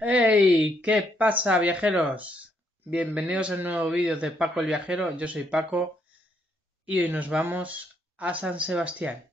¡Hey! ¿Qué pasa, viajeros? Bienvenidos a un nuevo vídeo de Paco el Viajero. Yo soy Paco y hoy nos vamos a San Sebastián.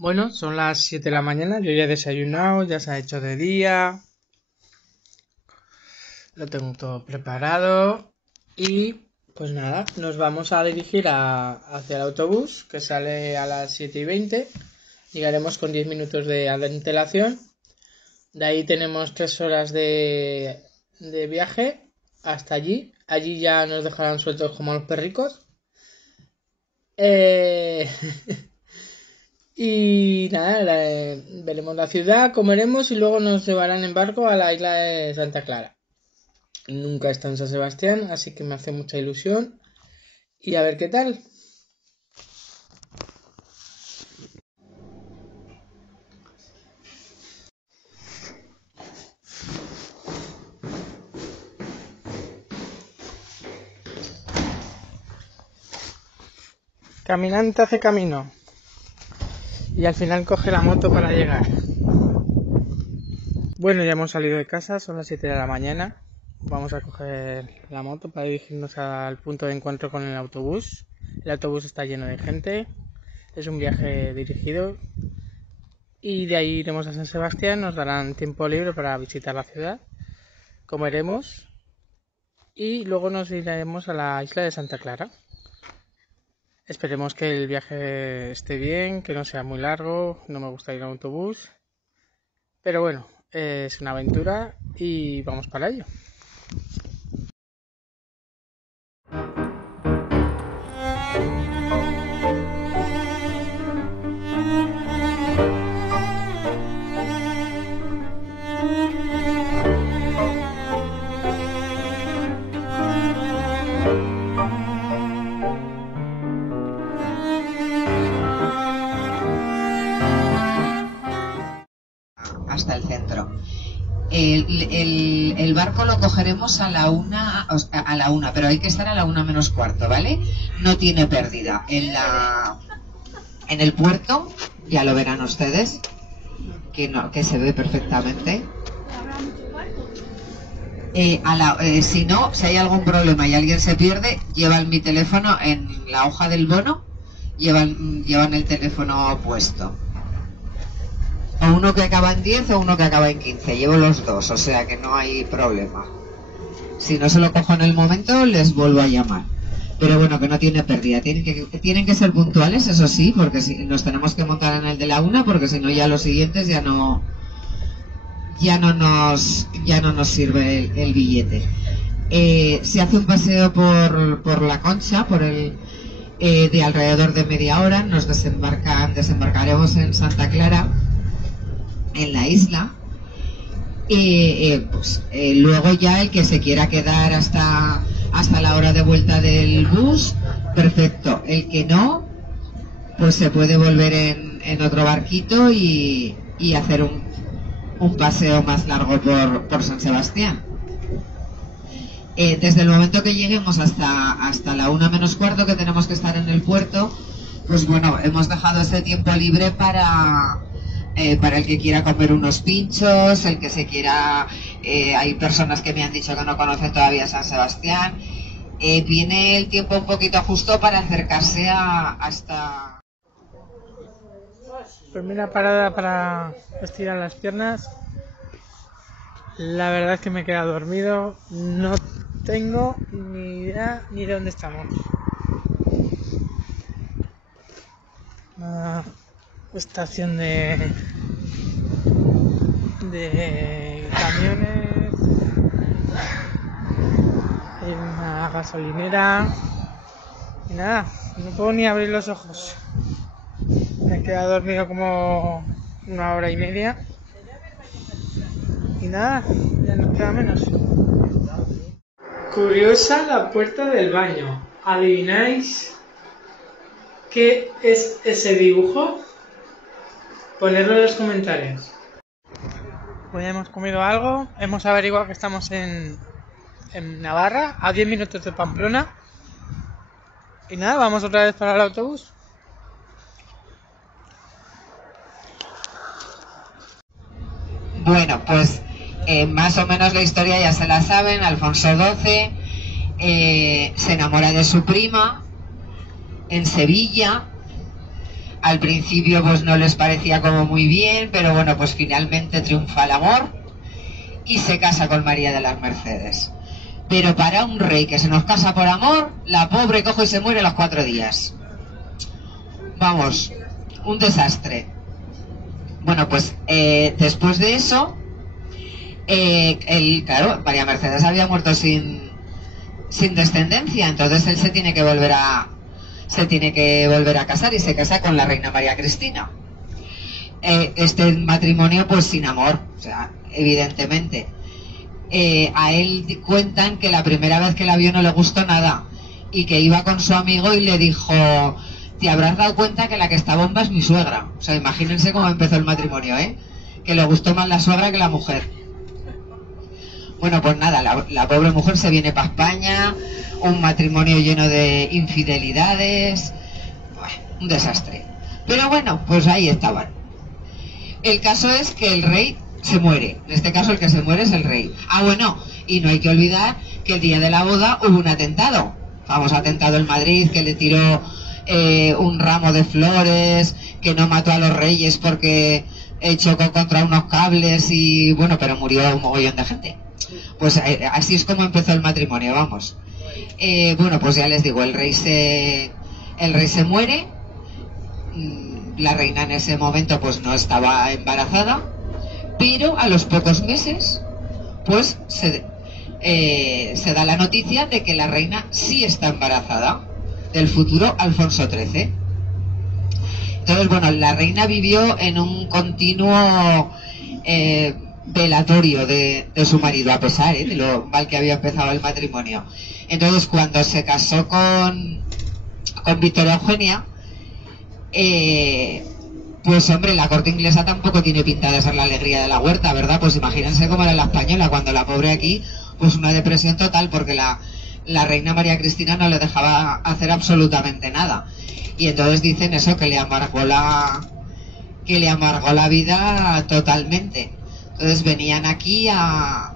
Bueno, son las 7 de la mañana, yo ya he desayunado, ya se ha hecho de día, lo tengo todo preparado y pues nada, nos vamos a dirigir hacia el autobús que sale a las 7:20, llegaremos con 10 minutos de antelación, de ahí tenemos 3 horas de viaje hasta allí ya nos dejarán sueltos como los perricos. Y nada, veremos la ciudad, comeremos y luego nos llevarán en barco a la isla de Santa Clara. Nunca he estado en San Sebastián, así que me hace mucha ilusión. Y a ver qué tal. Caminante hace camino. Y al final coge la moto para llegar. Bueno, ya hemos salido de casa, son las 7 de la mañana. Vamos a coger la moto para dirigirnos al punto de encuentro con el autobús. El autobús está lleno de gente. Es un viaje dirigido. Y de ahí iremos a San Sebastián, nos darán tiempo libre para visitar la ciudad. Comeremos. Y luego nos iremos a la isla de Santa Clara. Esperemos que el viaje esté bien, que no sea muy largo, no me gusta ir en autobús. Pero bueno, es una aventura y vamos para ello. Hasta el centro. El barco lo cogeremos a la una, pero hay que estar a la 1:45, ¿vale? No tiene pérdida. En el puerto, ya lo verán ustedes, que se ve perfectamente. Si hay algún problema y alguien se pierde, llevan mi teléfono en la hoja del bono, llevan el teléfono puesto. O uno que acaba en 10 o uno que acaba en 15. Llevo los dos, o sea que no hay problema. Si no se lo cojo en el momento, les vuelvo a llamar. Pero bueno, que no tiene pérdida. Tienen que ser puntuales, eso sí, porque si nos tenemos que montar en el de la 1, porque si no ya los siguientes ya no nos sirve el billete. Se hace un paseo por la Concha, de alrededor de media hora. Desembarcaremos en Santa Clara, en la isla. Luego ya el que se quiera quedar hasta la hora de vuelta del bus, perfecto. El que no, pues se puede volver en otro barquito y hacer un paseo más largo por San Sebastián. Desde el momento que lleguemos hasta la 1:45, que tenemos que estar en el puerto, pues bueno, hemos dejado este tiempo libre para el que quiera comer unos pinchos, el que se quiera... hay personas que me han dicho que no conocen todavía San Sebastián. Viene el tiempo un poquito justo para acercarse hasta... Primera parada para estirar las piernas. La verdad es que me he quedado dormido. No tengo ni idea ni de dónde estamos. Estación de camiones, hay una gasolinera y nada, no puedo ni abrir los ojos. Me he quedado dormido como 1 hora y media y nada, ya no queda menos. Curiosa la puerta del baño. ¿Adivináis qué es ese dibujo? Ponedlo en los comentarios. Pues ya hemos comido algo, hemos averiguado que estamos en Navarra, a 10 minutos de Pamplona. Y nada, vamos otra vez para el autobús. Bueno, pues más o menos la historia ya se la saben. Alfonso XII se enamora de su prima en Sevilla. Al principio pues no les parecía como muy bien, pero bueno, pues finalmente triunfa el amor y se casa con María de las Mercedes. Pero para un rey que se nos casa por amor, la pobre coge y se muere a los 4 días. Vamos, un desastre. Bueno, pues después de eso, claro, María Mercedes había muerto sin descendencia, entonces él se tiene que volver a casar y se casa con la reina María Cristina. Este matrimonio pues sin amor, o sea, evidentemente. A él cuentan que la primera vez que la vio no le gustó nada y que iba con su amigo y le dijo: te habrás dado cuenta que la que está bomba es mi suegra. O sea, imagínense cómo empezó el matrimonio, que le gustó más la suegra que la mujer. Bueno, pues nada, la pobre mujer se viene para España, un matrimonio lleno de infidelidades, un desastre. Pero bueno, pues ahí estaban. El caso es que el rey se muere. En este caso el que se muere es el rey. Ah, bueno, y no hay que olvidar que el día de la boda hubo un atentado. Famoso atentado en Madrid, que le tiró un ramo de flores, que no mató a los reyes porque chocó contra unos cables y bueno, pero murió un mogollón de gente. Pues así es como empezó el matrimonio, vamos. Bueno, pues ya les digo, el rey se muere. La reina en ese momento pues no estaba embarazada, pero a los pocos meses pues se da la noticia de que la reina sí está embarazada del futuro Alfonso XIII. Entonces, bueno, la reina vivió en un continuo velatorio de su marido, a pesar de lo mal que había empezado el matrimonio. Entonces, cuando se casó con Victoria Eugenia, pues hombre, la corte inglesa tampoco tiene pinta de ser la alegría de la huerta, ¿verdad? Pues imagínense cómo era la española, cuando la pobre aquí, pues una depresión total, porque la reina María Cristina no le dejaba hacer absolutamente nada. Y entonces dicen eso, que le amargó la vida totalmente. Entonces venían aquí al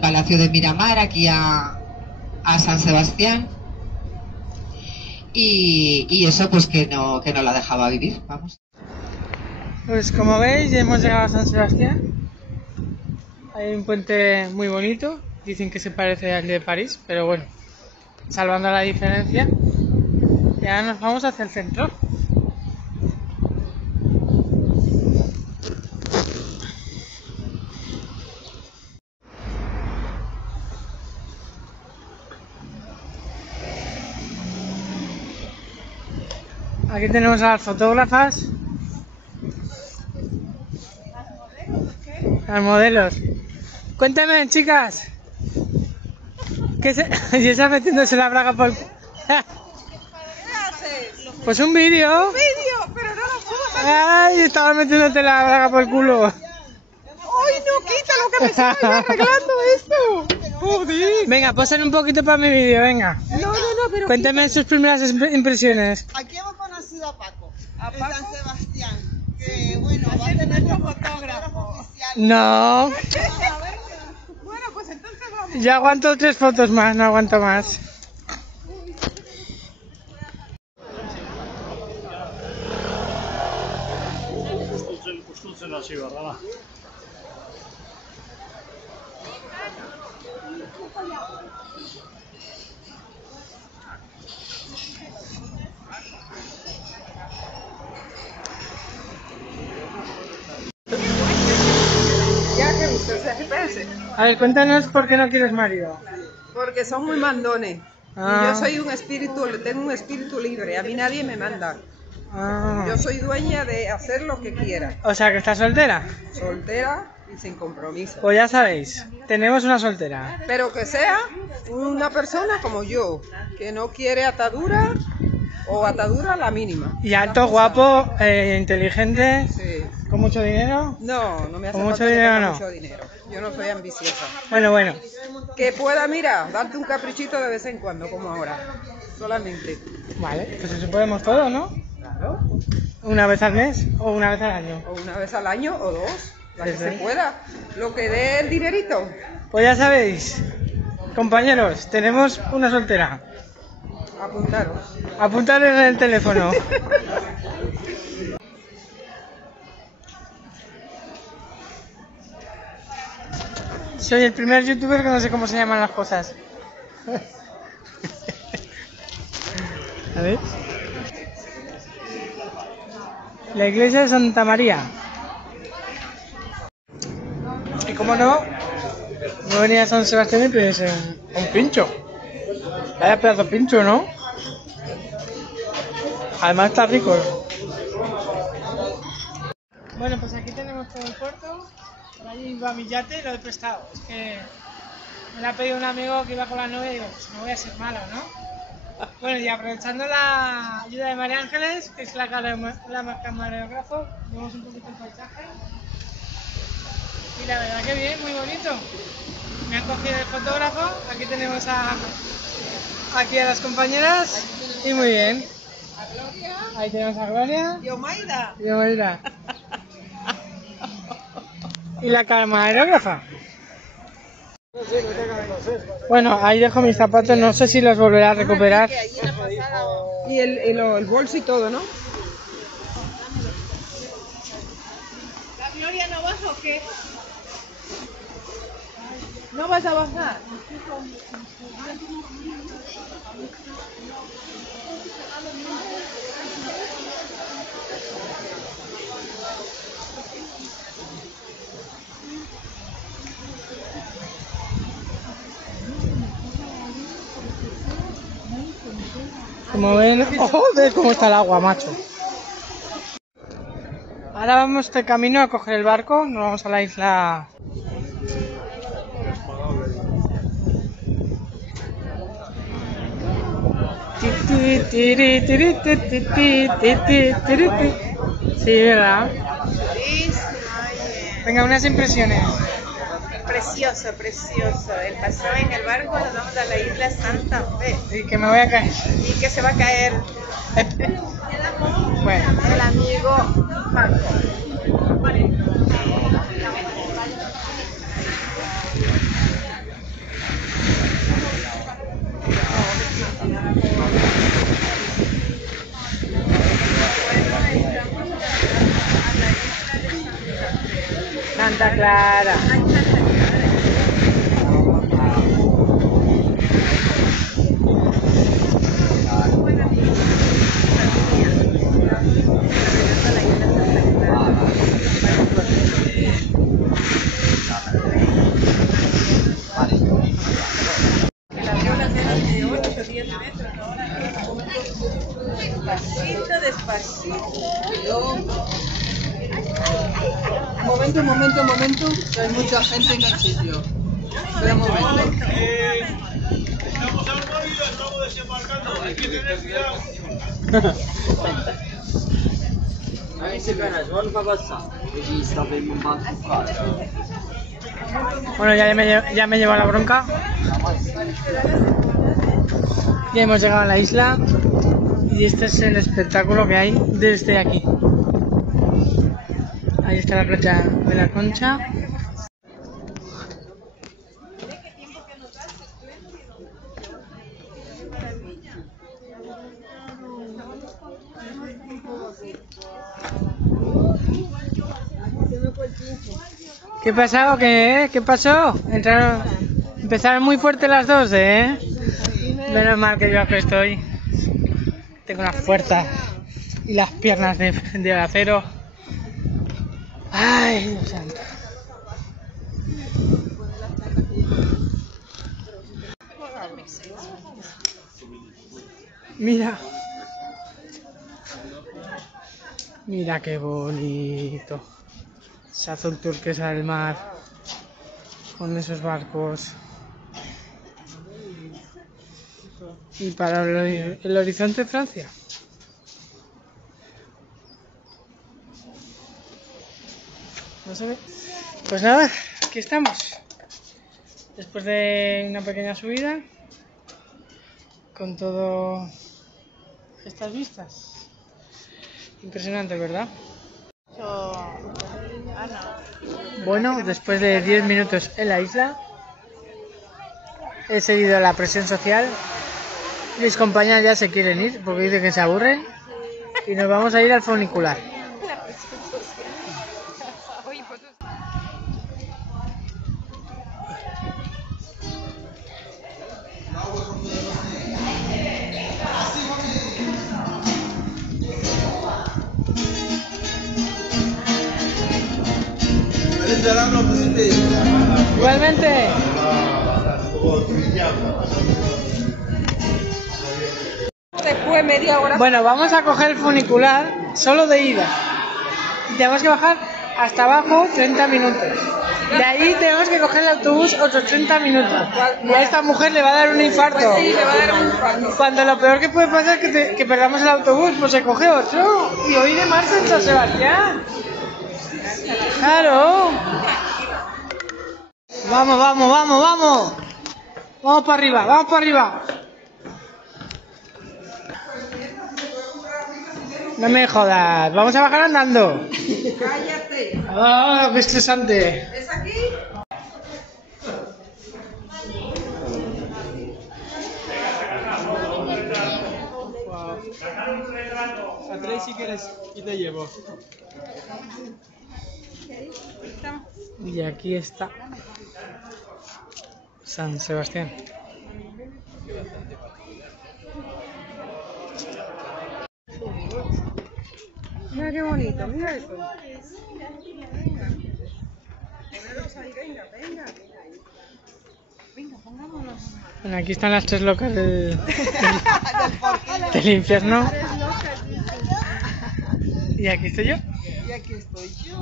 Palacio de Miramar, aquí a San Sebastián, y eso pues que no la dejaba vivir, vamos. Pues como veis, ya hemos llegado a San Sebastián. Hay un puente muy bonito, dicen que se parece al de París, pero bueno, salvando la diferencia. Ya nos vamos hacia el centro. Aquí tenemos a las fotógrafas. Las modelos. Cuéntame, chicas. ¿Qué se está metiéndose la braga por el... ¿Qué haces? Pues un vídeo. ¿Un vídeo? Pero no lo puedo hacer. Ay, estabas metiéndote la braga por el culo. ¡Ay, no! ¡Quítalo, que me estoy arreglando esto! ¡Joder! Venga, posen un poquito para mi vídeo, venga. No, pero... Cuéntame sus primeras impresiones. Aquí hemos conocido a Paco, de San Sebastián, que bueno, va a ser nuestro fotógrafo oficial. No. Bueno, pues entonces vamos. Ya aguanto 3 fotos más, no aguanto más. Usteltzen hasi behar da. Viaje GPS. A ver, cuéntanos por qué no quieres marido. Porque son muy mandones. Ah. Y yo soy un espíritu, tengo un espíritu libre. A mí nadie me manda. Ah. Yo soy dueña de hacer lo que quiera. O sea, que estás soltera. Soltera y sin compromiso. Pues ya sabéis, tenemos una soltera. Pero que sea una persona como yo, que no quiere atadura o atadura a la mínima. Y alto, guapo, inteligente, Sí. con mucho dinero. No, no me hace ¿Con mucho falta que dinero tenga no? mucho dinero. Yo no soy ambiciosa. Bueno. Que pueda, mira, darte un caprichito de vez en cuando, como ahora. Solamente. Vale, pues eso podemos todo, ¿no? Claro. Una vez al mes o una vez al año. O una vez al año o dos. La que Sí, se sí. pueda. Lo que dé el dinerito. Pues ya sabéis, compañeros, tenemos una soltera. Apuntaros. Apuntad en el teléfono. Soy el primer youtuber que no sé cómo se llaman las cosas. A ver. La iglesia de Santa María. Y como no venía a San Sebastián y pides un pincho. Vaya pedazo de pincho, ¿no? Además está rico. Bueno, pues aquí tenemos todo el puerto. Por allí va mi yate y lo he prestado. Es que me lo ha pedido un amigo que iba con la novia y digo, pues no voy a ser malo, ¿no? Bueno, y aprovechando la ayuda de María Ángeles, que es la camarógrafo, vemos un poquito el paisaje. Y la verdad que bien, muy bonito. Me han cogido el fotógrafo, aquí tenemos aquí a las compañeras y muy bien. Ahí tenemos a Gloria. Y Omaida. Y Omaida. Y la camarógrafa. Bueno, ahí dejo mis zapatos, no sé si los volveré a recuperar. Y el bolso y todo, ¿no? ¿La Gloria no baja o qué? ¿No vas a bajar? Como ven, joder, cómo está el agua, macho. Ahora vamos de camino a coger el barco, nos vamos a la isla. Sí, ¿verdad? Sí, Venga, unas impresiones. precioso, precioso. El paseo en el barco, nos vamos a la isla Santa Fe. Sí, que me voy a caer. Y que se va a caer Bueno, el amigo Paco. Santa Clara. Despacito, despacito. Momento, que hay mucha gente en el sitio. Espera un momento. Estamos al móvil, estamos desembarcando. Hay que tener cuidado. Bueno, ya me lleva la bronca. Ya hemos llegado a la isla y este es el espectáculo que hay desde aquí. Ahí está la playa de la Concha. ¿Qué pasó? ¿Qué pasó? Empezaron muy fuerte las dos, ¿eh? Menos mal que yo aquí estoy. Tengo las fuerzas y las piernas de acero. Ay, Dios santo. Mira. Mira qué bonito. Ese azul turquesa del mar. Con esos barcos. Y para el horizonte Francia. No se ve. Pues nada, aquí estamos. Después de una pequeña subida. Con todo estas vistas. Impresionante, ¿verdad? Bueno, después de 10 minutos en la isla, he seguido la presión social. Mis compañeras ya se quieren ir porque dicen que se aburren y nos vamos a ir al funicular. Igualmente. Después media hora. Bueno, vamos a coger el funicular solo de ida. Y tenemos que bajar hasta abajo 30 minutos. De ahí tenemos que coger el autobús otros 30 minutos. Y a esta mujer le va a dar un infarto. Pues sí, le va a dar un infarto. Cuando lo peor que puede pasar es que perdamos el autobús, pues se coge otro. Y hoy de marzo en San Sebastián. ¡Claro! Vamos, vamos, vamos, vamos. Vamos para arriba, vamos para arriba. No me jodas, vamos a bajar andando. Cállate. ¡Ah, qué estresante! ¿Es aquí? Atrás si quieres y te llevo. Y aquí está San Sebastián. Mira qué bonito, mira eso. Bueno, aquí están las tres locas del infierno. Y aquí estoy yo. Y aquí estoy yo.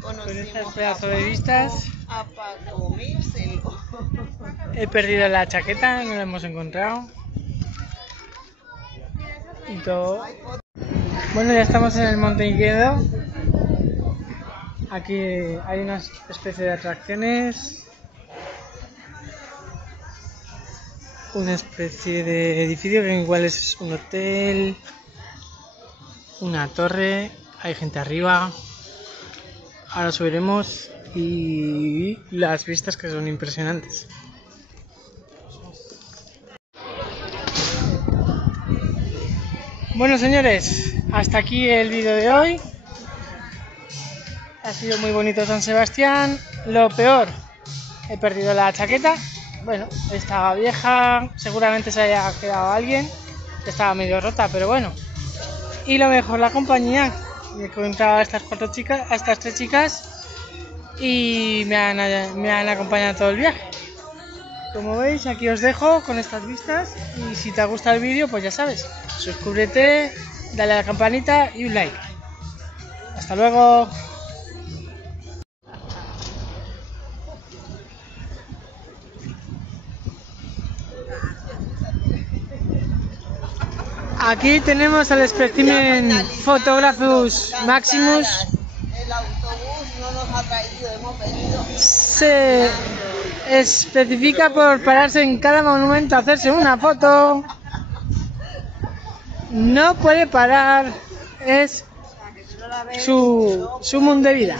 Con Conocimos estas pedazos de vistas. a Paco Mírselo. He perdido la chaqueta, no la hemos encontrado. Y todo. Bueno, ya estamos en el Monte Inquiedo. Aquí hay una especie de atracciones. Una especie de edificio que igual es un hotel. Una torre. Hay gente arriba. Ahora subiremos y las vistas que son impresionantes. Bueno, señores, hasta aquí el vídeo de hoy. Ha sido muy bonito San Sebastián. Lo peor, he perdido la chaqueta. Bueno, estaba vieja, seguramente se haya quedado alguien. Estaba medio rota, pero bueno. Y lo mejor, la compañía. Me he encontrado a estas tres chicas y me han acompañado todo el viaje. Como veis, aquí os dejo con estas vistas y si te ha gustado el vídeo, pues ya sabes, suscríbete, dale a la campanita y un like. Hasta luego. Aquí tenemos al Specimen Photographus Maximus. El autobús no nos ha traído, hemos venido. Se especifica por pararse en cada monumento a hacerse una foto. No puede parar, es su mundo de vida.